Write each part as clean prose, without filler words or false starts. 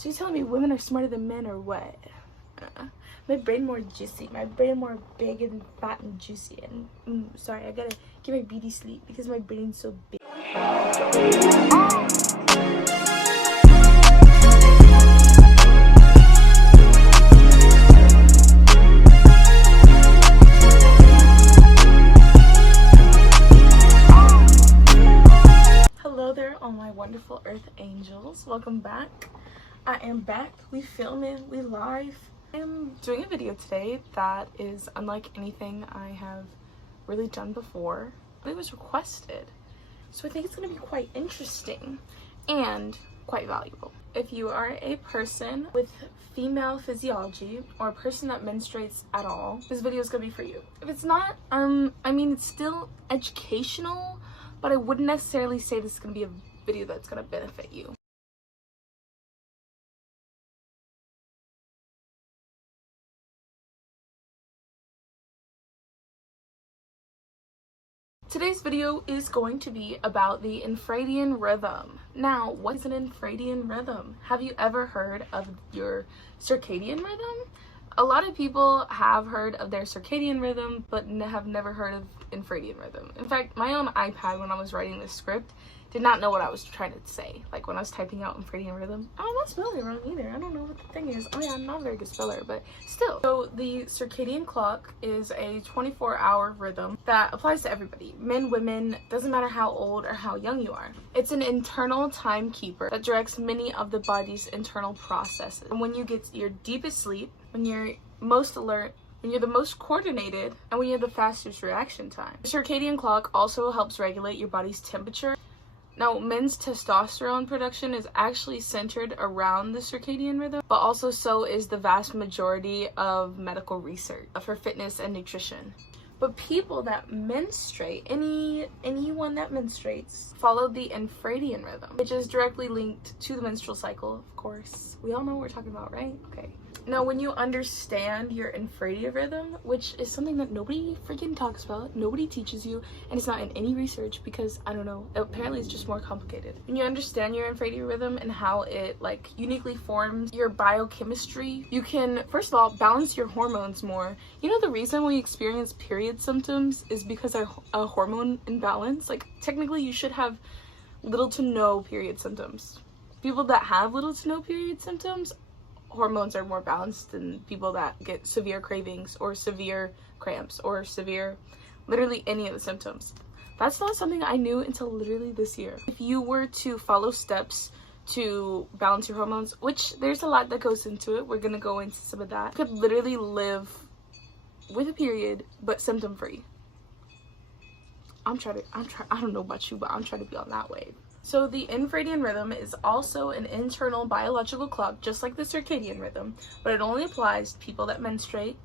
So you're telling me women are smarter than men or what? My brain more juicy. My brain more big and fat and juicy. And sorry, I gotta get my beauty sleep because my brain's so big. Hello there, all my wonderful earth angels. Welcome back. I am back. We filming. We live. I'm doing a video today that is unlike anything I have really done before. It was requested, so I think it's going to be quite interesting and quite valuable. If you are a person with female physiology or a person that menstruates at all, this video is going to be for you. If it's not, I mean, it's still educational, but I wouldn't necessarily say this is going to be a video that's going to benefit you. Today's video is going to be about the Infradian rhythm. Now, what is an Infradian rhythm? Have you ever heard of your circadian rhythm? A lot of people have heard of their circadian rhythm, but have never heard of Infradian rhythm. In fact, my own iPad, when I was writing this script, did not know what I was trying to say. Like when I was typing out Infradian rhythm, I'm not spelling it wrong either. I don't know what the thing is. Oh yeah, I'm not a very good speller, but still. So the circadian clock is a 24-hour rhythm that applies to everybody. Men, women, doesn't matter how old or how young you are. It's an internal timekeeper that directs many of the body's internal processes. And when you get your deepest sleep, when you're most alert, when you're the most coordinated, and when you have the fastest reaction time. The circadian clock also helps regulate your body's temperature. Now, men's testosterone production is actually centered around the circadian rhythm, but also so is the vast majority of medical research for fitness and nutrition. But people that menstruate, anyone that menstruates, follow the Infradian rhythm, which is directly linked to the menstrual cycle, of course. We all know what we're talking about, right? Okay. Now, when you understand your Infradian rhythm, which is something that nobody freaking talks about, nobody teaches you, and it's not in any research because, I don't know, apparently it's just more complicated. When you understand your Infradian rhythm and how it, uniquely forms your biochemistry, you can, first of all, balance your hormones more. You know, the reason we experience period symptoms is because our hormone imbalance. Technically, you should have little to no period symptoms. People that have little to no period symptoms, hormones are more balanced than people that get severe cravings or severe cramps or severe, literally any of the symptoms. That's not something I knew until literally this year. If you were to follow steps to balance your hormones, which there's a lot that goes into it, we're gonna go into some of that, you could literally live with a period but symptom free. I don't know about you, but I'm trying to be on that wave. So the Infradian rhythm is also an internal biological clock, just like the circadian rhythm, but it only applies to people that menstruate,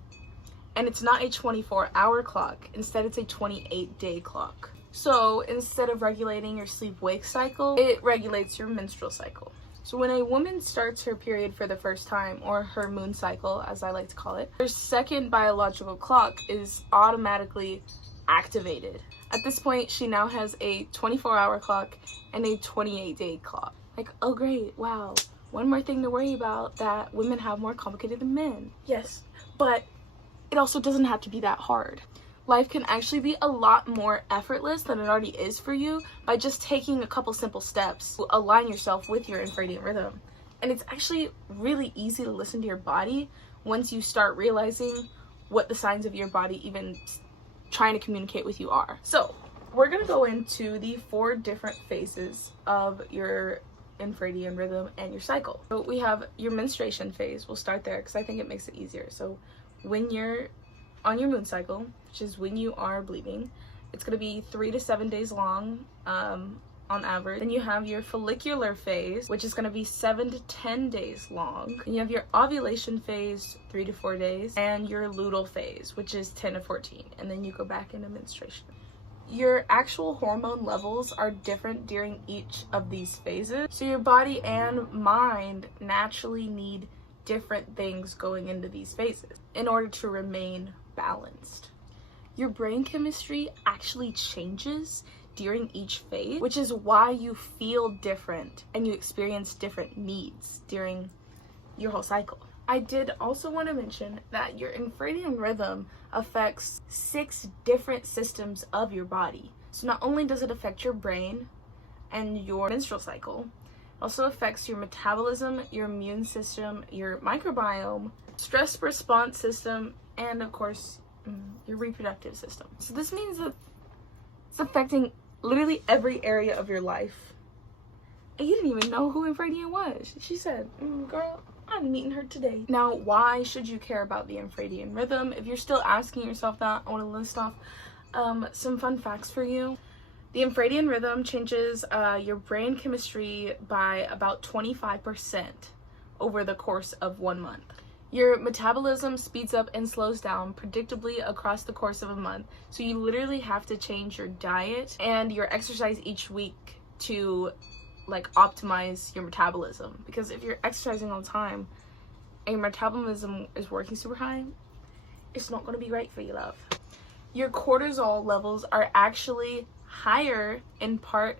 and it's not a 24-hour clock. Instead, it's a 28-day clock. So instead of regulating your sleep-wake cycle, it regulates your menstrual cycle. So when a woman starts her period for the first time, or her moon cycle, as I like to call it, her second biological clock is automatically activated. At this point, she now has a 24-hour clock and a 28-day clock. Oh great, wow. One more thing to worry about that women have more complicated than men. Yes, but it also doesn't have to be that hard. Life can actually be a lot more effortless than it already is for you by just taking a couple simple steps to align yourself with your Infradian rhythm. And it's actually really easy to listen to your body once you start realizing what the signs of your body even trying to communicate with you are. So we're gonna go into the 4 different phases of your Infradian rhythm and your cycle. So we have your menstruation phase. We'll start there because I think it makes it easier. So when you're on your moon cycle, which is when you are bleeding, it's gonna be 3 to 7 days long on average. Then you have your follicular phase, which is going to be 7 to 10 days long. Then you have your ovulation phase, 3 to 4 days, and your luteal phase, which is 10 to 14. And then you go back into menstruation. Your actual hormone levels are different during each of these phases. So your body and mind naturally need different things going into these phases in order to remain balanced. Your brain chemistry actually changes during each phase, which is why you feel different and you experience different needs during your whole cycle. I did also want to mention that your infradian rhythm affects 6 different systems of your body. So not only does it affect your brain and your menstrual cycle, it also affects your metabolism, your immune system, your microbiome, stress response system, and of course, your reproductive system. So this means that it's affecting literally every area of your life. And you didn't even know who Infradian was. She said, girl, I'm meeting her today. Now, why should you care about the Infradian rhythm? If you're still asking yourself that, I want to list off some fun facts for you. The Infradian rhythm changes your brain chemistry by about 25% over the course of 1 month. Your metabolism speeds up and slows down predictably across the course of a month. So you literally have to change your diet and your exercise each week to like optimize your metabolism, because if you're exercising all the time and your metabolism is working super high, it's not going to be right for you, love. Your cortisol levels are actually higher in part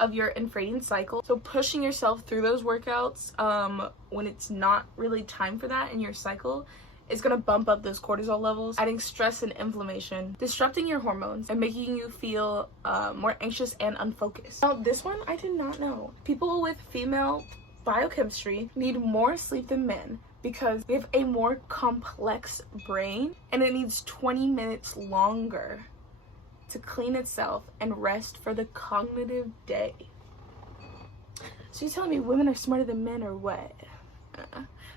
of your infradian cycle, so pushing yourself through those workouts when it's not really time for that in your cycle is going to bump up those cortisol levels, adding stress and inflammation, disrupting your hormones, and making you feel more anxious and unfocused. Now, this one I did not know. People with female biochemistry need more sleep than men because we have a more complex brain and it needs 20 minutes longer to clean itself and rest for the cognitive day. So you're telling me women are smarter than men or what?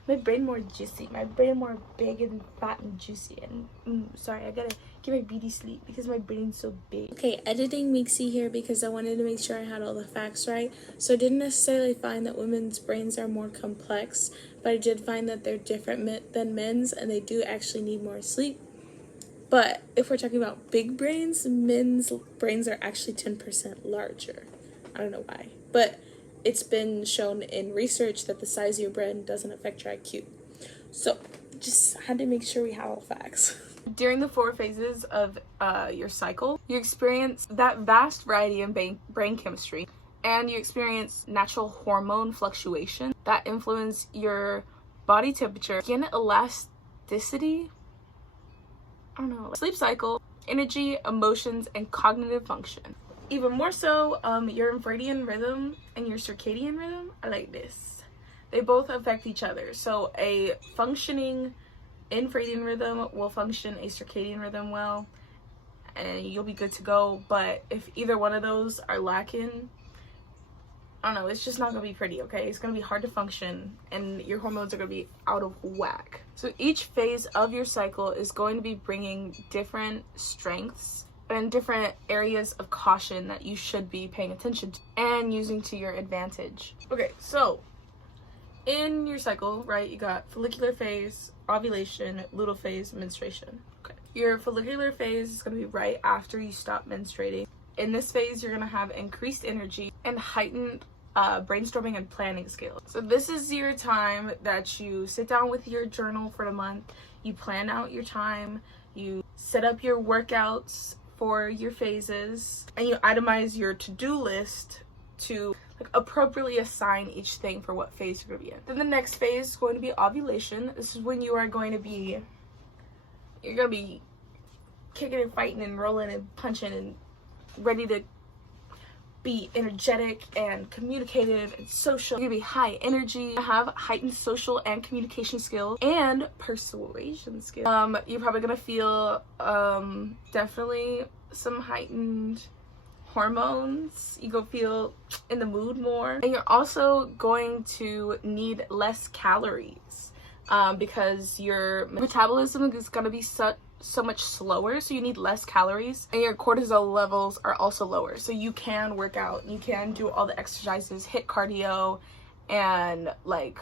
My brain more juicy, my brain more big and fat and juicy, and sorry, I gotta get my beauty sleep because my brain's so big. Okay, editing Miksi here because I wanted to make sure I had all the facts right. So I didn't necessarily find that women's brains are more complex, but I did find that they're different than men's, and they do actually need more sleep. But if we're talking about big brains, men's brains are actually 10% larger. I don't know why, but it's been shown in research that the size of your brain doesn't affect your IQ. So just had to make sure we have all facts. During the 4 phases of your cycle, you experience that vast variety of brain chemistry, and you experience natural hormone fluctuation that influence your body temperature, skin elasticity, I don't know, sleep cycle, energy, emotions, and cognitive function. Even more so, your infradian rhythm and your circadian rhythm are like this. They both affect each other. So a functioning infradian rhythm will function a circadian rhythm well, and you'll be good to go. But if either one of those are lacking, I don't know, it's just not gonna be pretty, okay? It's gonna be hard to function, and your hormones are gonna be out of whack. So each phase of your cycle is going to be bringing different strengths and different areas of caution that you should be paying attention to and using to your advantage. Okay, so in your cycle, right, you got follicular phase, ovulation, luteal phase, menstruation. Okay, your follicular phase is going to be right after you stop menstruating. In this phase, you're going to have increased energy and heightened brainstorming and planning skills. So this is your time that you sit down with your journal for the month, you plan out your time, you set up your workouts for your phases, and you itemize your to-do list to like appropriately assign each thing for what phase you're going to be in. Then the next phase is going to be ovulation. This is when you are going to be, you're going to be kicking and fighting and rolling and punching and ready to be energetic and communicative and social. You're gonna be high energy, have heightened social and communication skills and persuasion skills. You're probably gonna feel definitely some heightened hormones. You go feel in the mood more, and you're also going to need less calories because your metabolism is gonna be so much slower, so you need less calories, and your cortisol levels are also lower, so you can work out, you can do all the exercises, hit cardio and like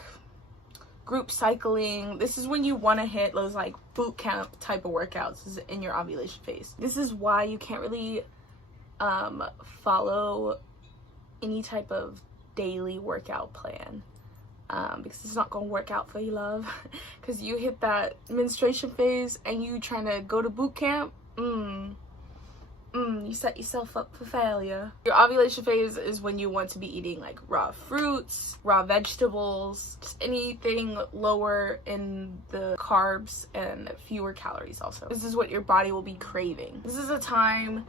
group cycling. This is when you want to hit those like boot camp type of workouts, is in your ovulation phase. This is why you can't really follow any type of daily workout plan, because it's not gonna work out for you, love. Because you hit that menstruation phase and you trying to go to boot camp, you set yourself up for failure. Your ovulation phase is when you want to be eating like raw fruits, raw vegetables, just anything lower in the carbs and fewer calories also. This is what your body will be craving. This is a time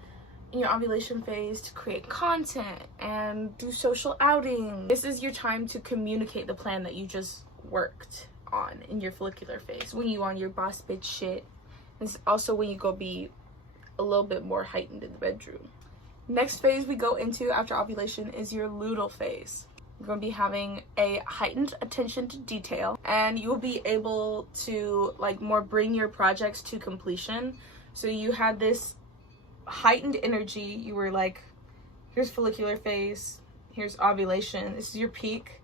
in your ovulation phase to create content and do social outing. This is your time to communicate the plan that you just worked on in your follicular phase, when you on your boss bitch shit. It's also when you go be a little bit more heightened in the bedroom. Next phase we go into after ovulation is your luteal phase. You're going to be having a heightened attention to detail, and you'll be able to like more bring your projects to completion. So you had this heightened energy. You were like, here's follicular phase, here's ovulation, this is your peak.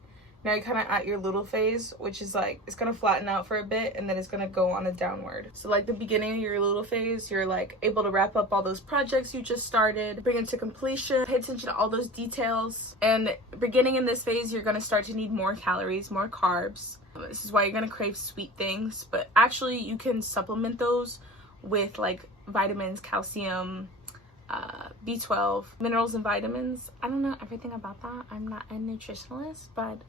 Now you're kind of at your luteal phase, which is like, it's going to flatten out for a bit and then it's going to go on a downward. So like the beginning of your luteal phase, you're like able to wrap up all those projects you just started, bring it to completion, pay attention to all those details. And beginning in this phase, you're going to start to need more calories, more carbs. This is why you're going to crave sweet things, but actually you can supplement those with like vitamins, calcium, B12, minerals and vitamins. I don't know everything about that. I'm not a nutritionalist, but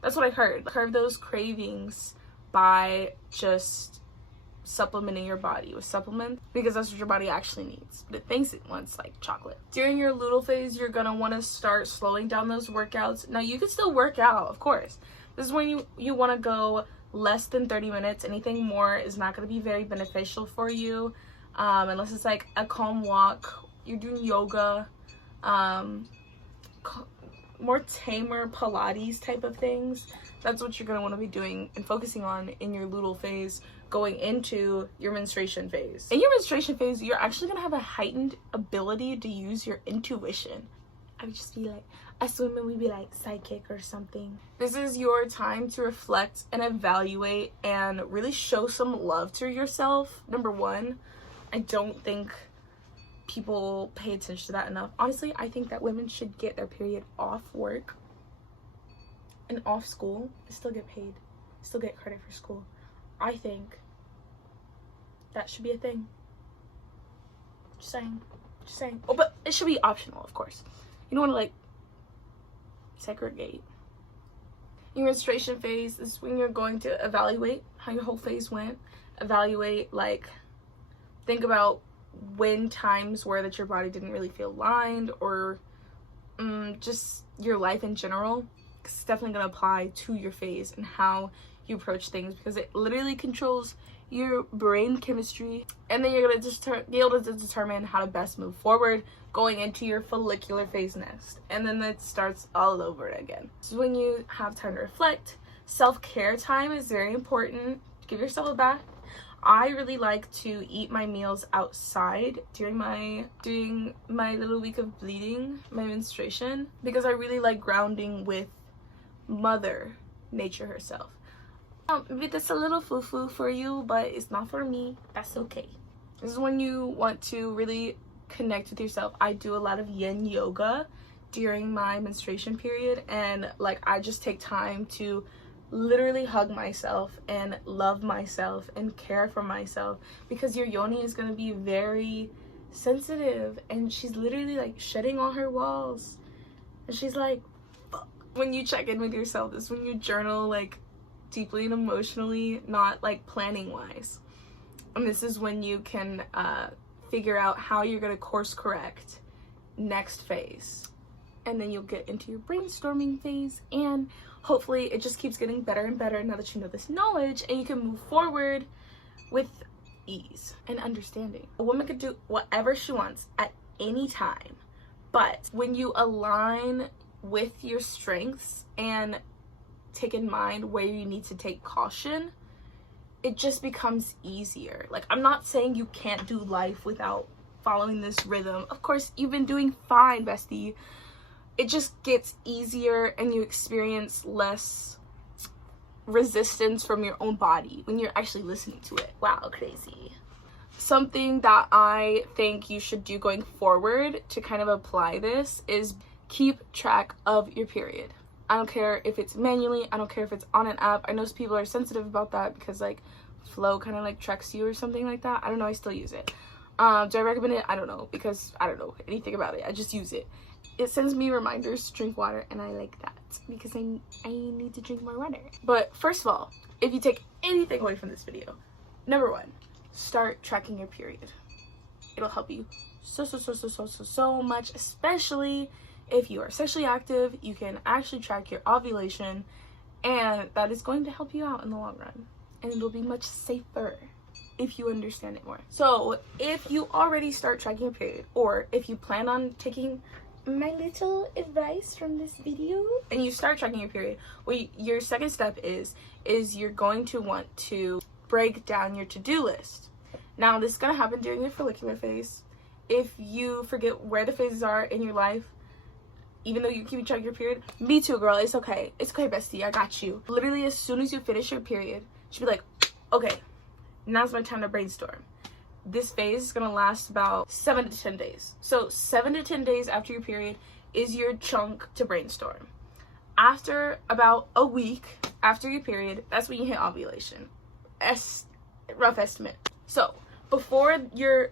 that's what I heard. Curb those cravings by just supplementing your body with supplements, because that's what your body actually needs, but it thinks it wants like chocolate. During your luteal phase, you're gonna want to start slowing down those workouts. Now you can still work out, of course. This is when you want to go less than 30 minutes. Anything more is not going to be very beneficial for you. Unless it's like a calm walk, you're doing yoga, more tamer Pilates type of things. That's what you're going to want to be doing and focusing on in your luteal phase going into your menstruation phase. In your menstruation phase, you're actually going to have a heightened ability to use your intuition. I would just be like, us women, we'd be like psychic or something. This is your time to reflect and evaluate and really show some love to yourself. Number one, I don't think people pay attention to that enough. Honestly, I think that women should get their period off work and off school and still get paid, still get credit for school. I think that should be a thing. Just saying. Oh, but it should be optional, of course. You don't want to like segregate. Your menstruation phase is when you're going to evaluate how your whole phase went. Evaluate, like, think about when times were that your body didn't really feel aligned, or just your life in general, because it's definitely going to apply to your phase and how you approach things, because it literally controls your brain chemistry. And then you're going to just be able to determine how to best move forward going into your follicular phase next, and then it starts all over again. This is when you have time to reflect. Self-care time is very important. Give yourself a bath. I really like to eat my meals outside during my little week of bleeding, my menstruation, because I really like grounding with Mother Nature herself. Maybe that's a little foo-foo for you, but it's not for me. That's okay. This is when you want to really connect with yourself. I do a lot of yin yoga during my menstruation period, and like I just take time to literally hug myself and love myself and care for myself, because your yoni is going to be very sensitive and she's literally like shedding all her walls, and she's like, fuck. When you check in with yourself, this is when you journal like deeply and emotionally, not like planning wise. And this is when you can figure out how you're going to course correct next phase, and then you'll get into your brainstorming phase, and hopefully it just keeps getting better and better now that you know this knowledge, and you can move forward with ease and understanding. A woman could do whatever she wants at any time, but when you align with your strengths and take in mind where you need to take caution, it just becomes easier. Like, I'm not saying you can't do life without following this rhythm. Of course, you've been doing fine, bestie. It just gets easier and you experience less resistance from your own body when you're actually listening to it. Wow, crazy. Something that I think you should do going forward to kind of apply this is keep track of your period. I don't care if it's manually, I don't care if it's on an app. I know some people are sensitive about that because like Flow kind of like tracks you or something like that. I don't know, I still use it. Do I recommend it? I don't know, because I don't know anything about it. I just use it. It sends me reminders to drink water, and I like that because I need to drink more water. But first of all, if you take anything away from this video, number one, start tracking your period. It'll help you so much, especially if you are sexually active. You can actually track your ovulation, and that is going to help you out in the long run, and it'll be much safer if you understand it more. So if you already start tracking your period, or if you plan on taking my little advice from this video and you start tracking your period, well, your second step is you're going to want to break down your to-do list. Now, this is going to happen during your follicular phase. If you forget where the phases are in your life, even though you keep track of your period, me too, girl. It's okay, bestie, I got you. Literally, as soon as you finish your period, you should be like, okay, now's my time to brainstorm. This phase is gonna last about 7 to 10 days. So 7 to 10 days after your period is your chunk to brainstorm. After about a week after your period, that's when you hit ovulation. Rough estimate. So before your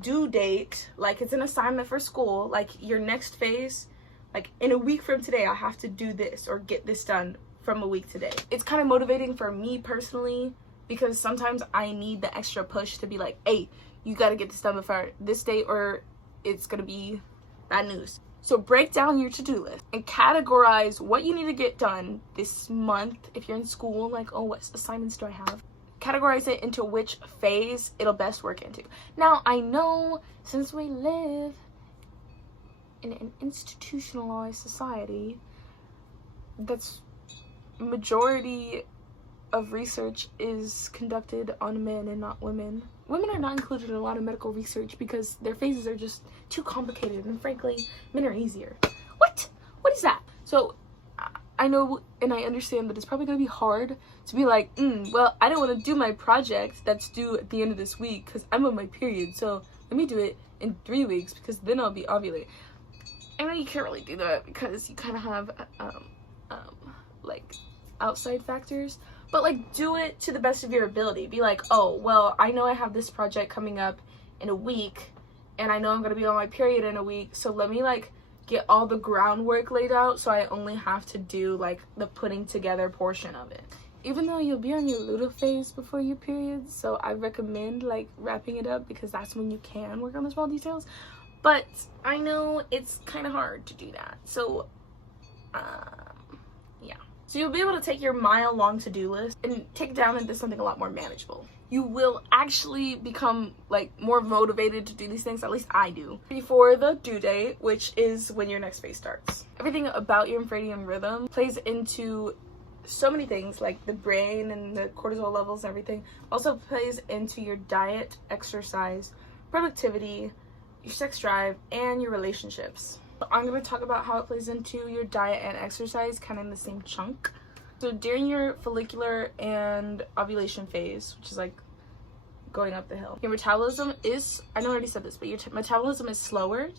due date, like it's an assignment for school, like your next phase, like in a week from today, I have to do this or get this done from a week today. It's kind of motivating for me personally, because sometimes I need the extra push to be like, hey, you got to get this done before this date or it's going to be bad news. So break down your to-do list and categorize what you need to get done this month. If you're in school, like, oh, what assignments do I have? Categorize it into which phase it'll best work into. Now, I know since we live in an institutionalized society, that's majority of research is conducted on men and not women. Women are not included in a lot of medical research because their phases are just too complicated, and frankly, men are easier. What is that? So I know and I understand that it's probably going to be hard to be like, well, I don't want to do my project that's due at the end of this week because I'm on my period, so let me do it in 3 weeks because then I'll be ovulating. I know you can't really do that because you kind of have like outside factors, but like do it to the best of your ability. Be like, oh, well, I know I have this project coming up in a week and I know I'm gonna be on my period in a week, so let me like get all the groundwork laid out so I only have to do like the putting together portion of it. Even though you'll be on your luteal phase before your period, so I recommend like wrapping it up because that's when you can work on the small details. But I know it's kind of hard to do that, so yeah. So you'll be able to take your mile-long to-do list and take it down into something a lot more manageable. You will actually become like more motivated to do these things, at least I do, before the due date, which is when your next phase starts. Everything about your infradian rhythm plays into so many things, like the brain and the cortisol levels and everything. Also plays into your diet, exercise, productivity, your sex drive, and your relationships. I'm going to talk about how it plays into your diet and exercise kind of in the same chunk. So during your follicular and ovulation phase, which is like going up the hill, your metabolism is, I know I already said this, but your metabolism is slower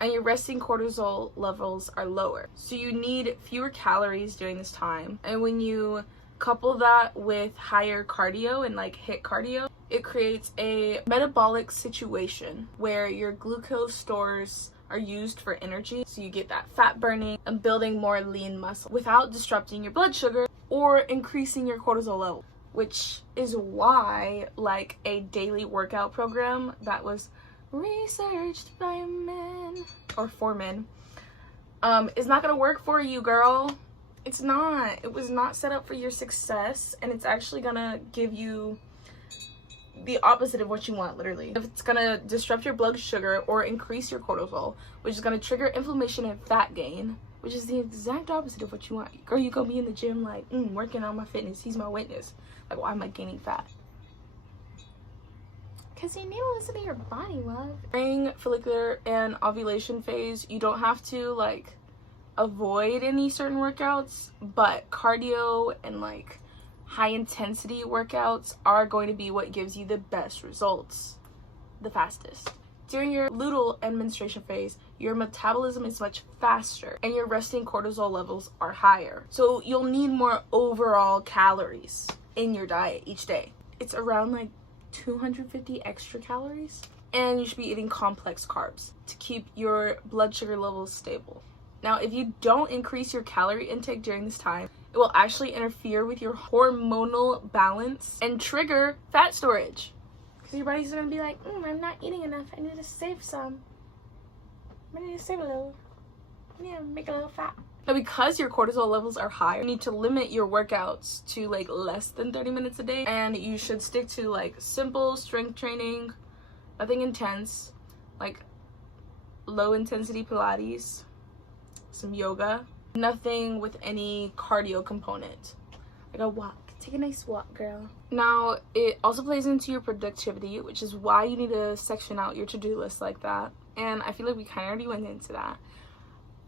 and your resting cortisol levels are lower. So you need fewer calories during this time. And when you couple that with higher cardio and like HIIT cardio, it creates a metabolic situation where your glucose stores are used for energy, so you get that fat burning and building more lean muscle without disrupting your blood sugar or increasing your cortisol level, which is why like a daily workout program that was researched by men or for men is not gonna work for you, girl. It's not. It was not set up for your success, and it's actually gonna give you the opposite of what you want, literally. If it's gonna disrupt your blood sugar or increase your cortisol, which is gonna trigger inflammation and fat gain, which is the exact opposite of what you want. Girl, you gonna be in the gym like, working on my fitness, he's my witness. Like, why am I gaining fat? Because you need to listen to your body, love. During follicular and ovulation phase, you don't have to like avoid any certain workouts, but cardio and like high intensity workouts are going to be what gives you the best results the fastest. During your luteal and menstruation phase, your metabolism is much faster and your resting cortisol levels are higher. So you'll need more overall calories in your diet each day. It's around like 250 extra calories. And you should be eating complex carbs to keep your blood sugar levels stable. Now, if you don't increase your calorie intake during this time, it will actually interfere with your hormonal balance and trigger fat storage. Because your body's going to be like, I'm not eating enough. I need to save some. I need to save a little. Yeah, make a little fat. Now, because your cortisol levels are high, you need to limit your workouts to like less than 30 minutes a day. And you should stick to like simple strength training, nothing intense, like low intensity Pilates, some yoga, nothing with any cardio component, like a walk. Take a nice walk, girl. Now, it also plays into your productivity, which is why you need to section out your to-do list like that. And I feel like we kind of already went into that.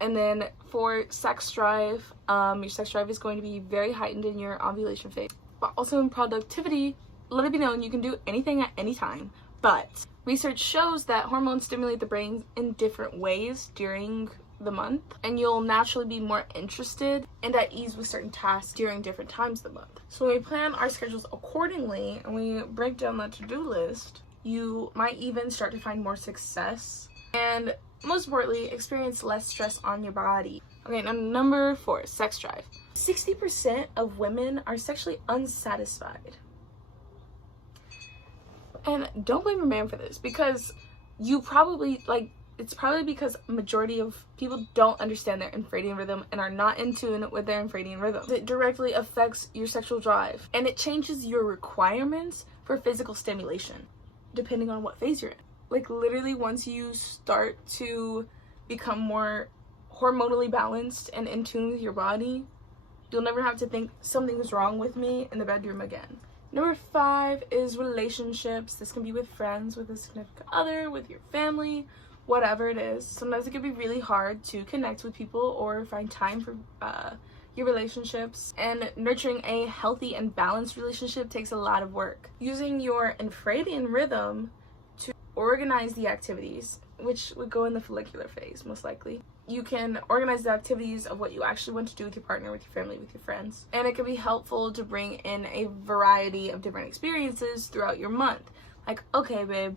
And then for sex drive, your sex drive is going to be very heightened in your ovulation phase. But also in productivity, let it be known you can do anything at any time. But research shows that hormones stimulate the brain in different ways during the month, and you'll naturally be more interested and at ease with certain tasks during different times of the month. So when we plan our schedules accordingly and we break down that to-do list, you might even start to find more success and, most importantly, experience less stress on your body. Okay, now number 4, sex drive. 60% of women are sexually unsatisfied. And don't blame your man for this, because you probably, it's probably because majority of people don't understand their infradian rhythm and are not in tune with their infradian rhythm. It directly affects your sexual drive, and it changes your requirements for physical stimulation, depending on what phase you're in. Like, literally, once you start to become more hormonally balanced and in tune with your body, you'll never have to think something's wrong with me in the bedroom again. Number 5 is relationships. This can be with friends, with a significant other, with your family, whatever it is. Sometimes it can be really hard to connect with people or find time for your relationships. And nurturing a healthy and balanced relationship takes a lot of work. Using your infradian rhythm to organize the activities, which would go in the follicular phase, most likely. You can organize the activities of what you actually want to do with your partner, with your family, with your friends. And it can be helpful to bring in a variety of different experiences throughout your month. Like, okay, babe,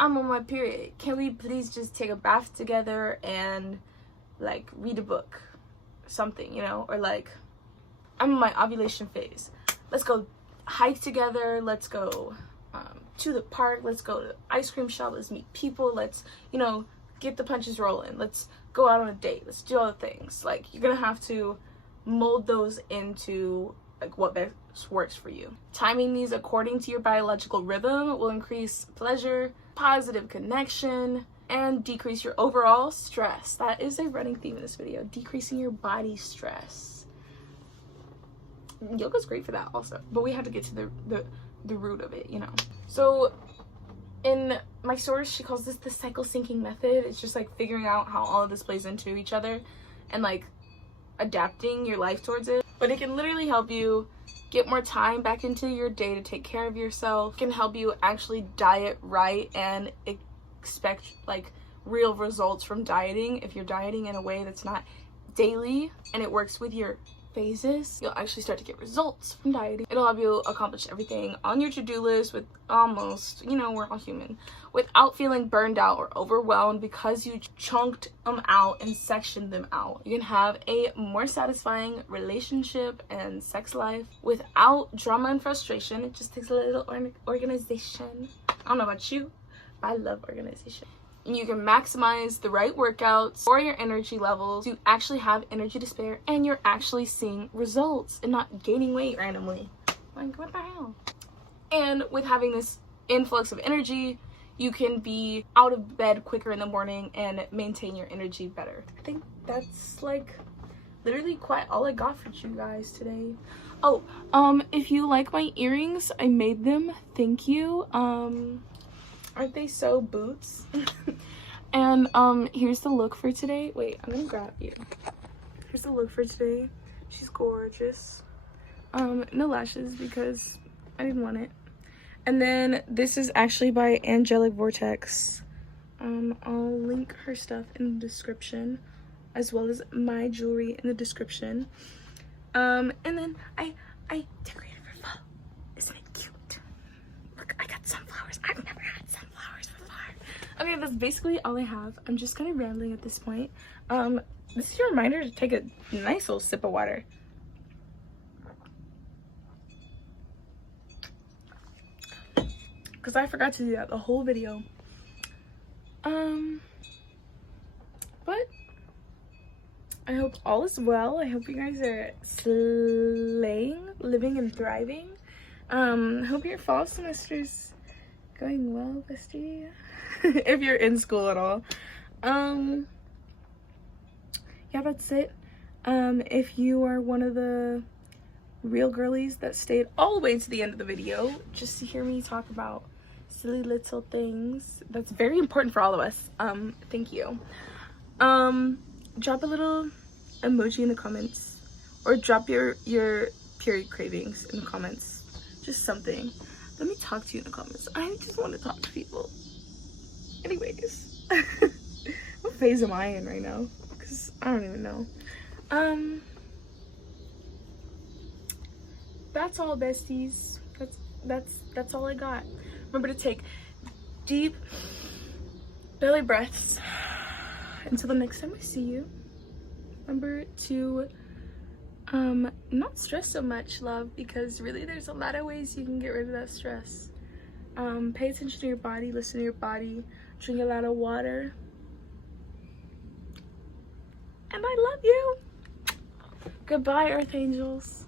I'm on my period. Can we please just take a bath together and, like, read a book? Something, you know? Or, like, I'm in my ovulation phase. Let's go hike together. Let's go to the park. Let's go to the ice cream shop. Let's meet people. Let's, you know, get the punches rolling. Let's go out on a date. Let's do all the things. Like, you're gonna have to mold those into like what best works for you. Timing these according to your biological rhythm will increase pleasure, positive connection, and decrease your overall stress. That is a running theme in this video, decreasing your body stress. Yoga's great for that also, but we have to get to the root of it, you know. So in my source, she calls this the cycle syncing method. It's just like figuring out how all of this plays into each other and like adapting your life towards it. But it can literally help you get more time back into your day to take care of yourself. It can help you actually diet right and expect like real results from dieting. If you're dieting in a way that's not daily and it works with your phases, you'll actually start to get results from dieting. It'll help you accomplish everything on your to-do list with almost, you know, we're all human, without feeling burned out or overwhelmed because you chunked them out and sectioned them out. You can have a more satisfying relationship and sex life without drama and frustration. It just takes a little organization. I don't know about you, but I love organization. You can maximize the right workouts for your energy levels to actually have energy to spare, and you're actually seeing results and not gaining weight randomly. Like, what the hell? And with having this influx of energy, you can be out of bed quicker in the morning and maintain your energy better. I think that's like literally quite all I got for you guys today. Oh, if you like my earrings, I made them. Thank you. Aren't they so boots? And here's the look for today. Wait, I'm gonna grab you. Here's the look for today. She's gorgeous. No lashes because I didn't want it. And then this is actually by Angelic Vortex. I'll link her stuff in the description, as well as my jewelry in the description. And then I decorated her fall. Isn't it cute? Look, I got some basically all I have. I'm just kind of rambling at this point. This is your reminder to take a nice little sip of water. Because I forgot to do that the whole video. But I hope all is well. I hope you guys are slaying, living and thriving. Hope your fall semester's going well, bestie. If you're in school at all. Yeah, that's it. If you are one of the real girlies that stayed all the way to the end of the video just to hear me talk about silly little things, that's very important for all of us. Thank you. Drop a little emoji in the comments, or drop your period cravings in the comments. Just something. Let me talk to you in the comments. I just want to talk to people. Anyways, what phase am I in right now? Because I don't even know. That's all, besties. That's all I got. Remember to take deep belly breaths. Until the next time I see you, remember to not stress so much, love, because really there's a lot of ways you can get rid of that stress. Pay attention to your body, listen to your body, drink a lot of water, and I love you. Goodbye, Earth Angels.